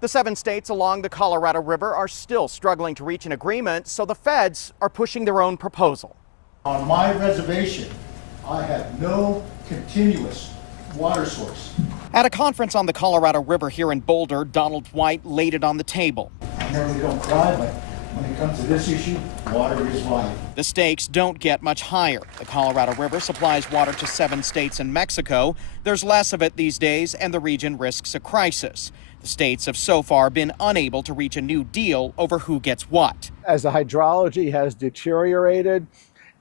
The 7 states along the Colorado River are still struggling to reach an agreement, so the feds are pushing their own proposal. On my reservation, I have no continuous water source. At a conference on the Colorado River here in Boulder, Donald White laid it on the table. I normally don't cry, but when it comes to this issue, water is life. The stakes don't get much higher. The Colorado River supplies water to 7 states and Mexico. There's less of it these days, and the region risks a crisis. The states have so far been unable to reach a new deal over who gets what. As the hydrology has deteriorated,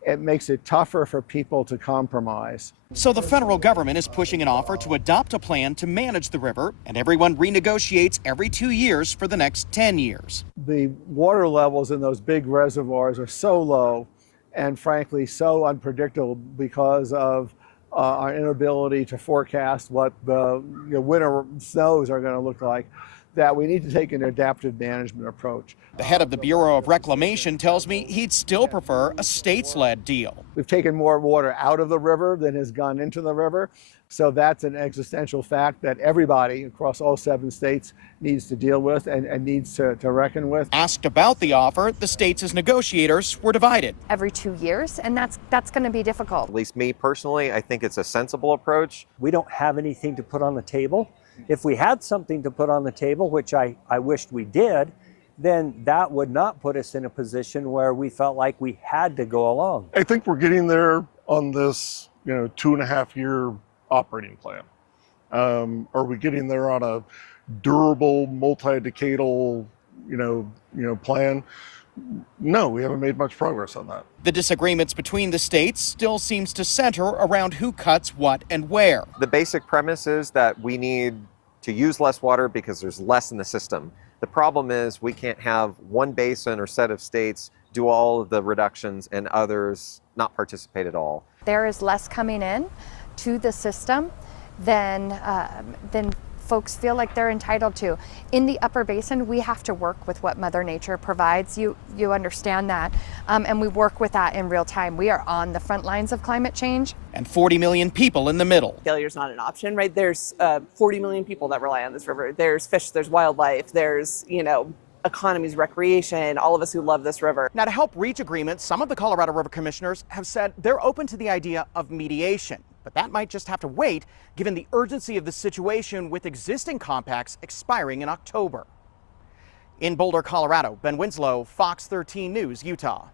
it makes it tougher for people to compromise. So the federal government is pushing an offer to adopt a plan to manage the river, and everyone renegotiates every 2 years for the next 10 years. The water levels in those big reservoirs are so low and frankly so unpredictable because of our inability to forecast what the winter snows are going to look like, that we need to take an adaptive management approach. The head of the Bureau of Reclamation tells me he'd still prefer a states-led deal. We've taken more water out of the river than has gone into the river, so that's an existential fact that everybody across all 7 states needs to deal with and needs to reckon with. Asked about the offer, the states as negotiators were divided. Every 2 years, and that's going to be difficult. At least me personally, I think it's a sensible approach. We don't have anything to put on the table. If we had something to put on the table, which I wished we did, then that would not put us in a position where we felt like we had to go along. I think we're getting there on this, 2.5-year operating plan. Are we getting there on a durable, multi-decadal, plan? No, we haven't made much progress on that. The disagreements between the states still seems to center around who cuts what and where. The basic premise is that we need to use less water because there's less in the system. The problem is we can't have one basin or set of states do all of the reductions and others not participate at all. There is less coming in to the system than folks feel like they're entitled to. In the upper basin, we have to work with what Mother Nature provides. You understand that, and we work with that in real time. We are on the front lines of climate change. And 40 million people in the middle. Failure's not an option, right? There's 40 million people that rely on this river. There's fish, there's wildlife, there's, economies, recreation, all of us who love this river. Now, to help reach agreement, some of the Colorado River commissioners have said they're open to the idea of mediation. But that might just have to wait, given the urgency of the situation with existing compacts expiring in October. In Boulder, Colorado, Ben Winslow, Fox 13 News, Utah.